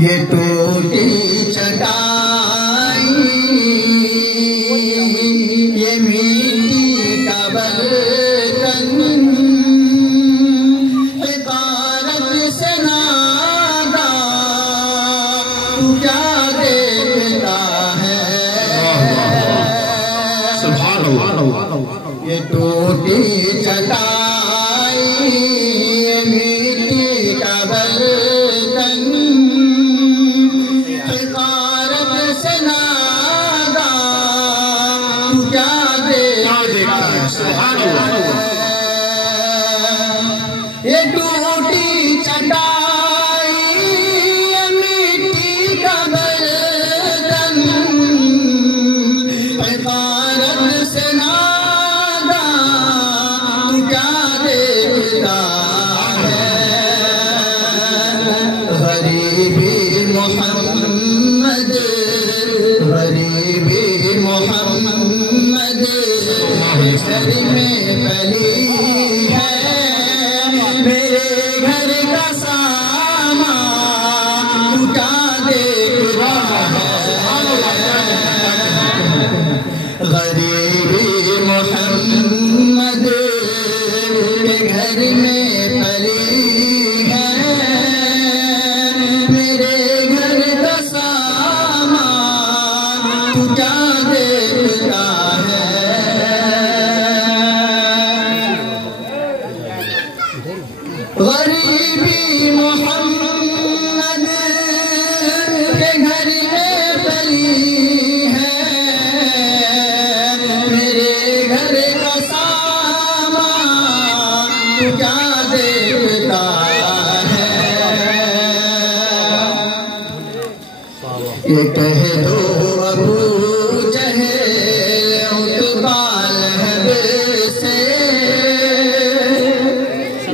ये टूटी चटाई ये मीठी का बर्तन हिकारत से नादा तू क्या देखता है। सुभान अल्लाह। ये टूटी चटाई ये मीठी का बर्तन हिकारत से नादा तू क्या देखता है। सुभान अल्लाह। ये टूटी चटाई ये मीठी का बर्तन हिकारत से नादा तू क्या देखता है। गरीबी मोहम्मद गरीबी मोहम्मद घर में पली है मेरे घर का सामान क्या देखता है। गरीबी मोहम्मद के घर में पली है मेरे घर का सामान तू क्या देखता है। गरीबी मोहम्मद के घर में पली है मेरे घर का सामान तू क्या देखता है। ये कह दो अबू जहल उतबा लहब से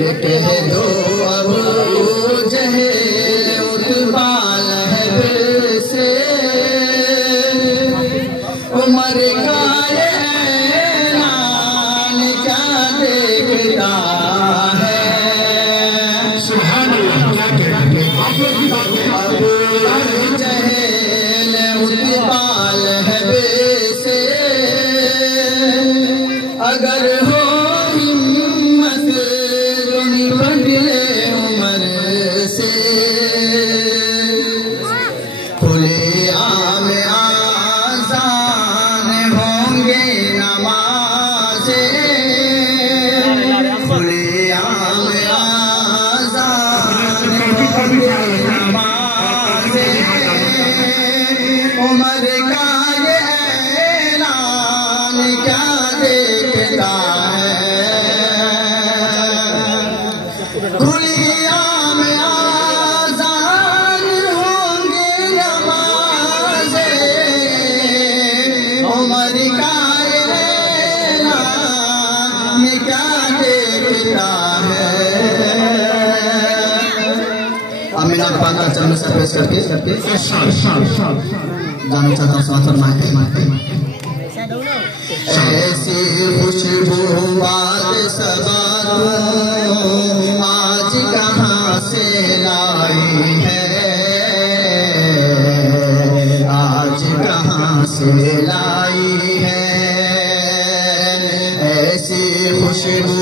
ये कह दो अबू जहल उतबा लहब से उमर का ऐलान क्या देखता है। सुभान अल्लाह। अबू जहल उतबा लहब से अगर हो हिम्मत तो निकले उमर से खुले आम आज़ान होंगे नमाज़े खुले आम आज़ान होंगे नमाज़े उमर का ये ऐलान क्या देखता है। खुलिया में आज़ान होंगे नमाज़े उमर का ऐलान क्या देखता है। अमीना पाक का चरण से पेश करके गाना चाहता हूँ साथ फरमाते ऐसी खुशबू बात सबा आज कहाँ से लाई है। आज कहाँ से लाई है ऐसी खुशबू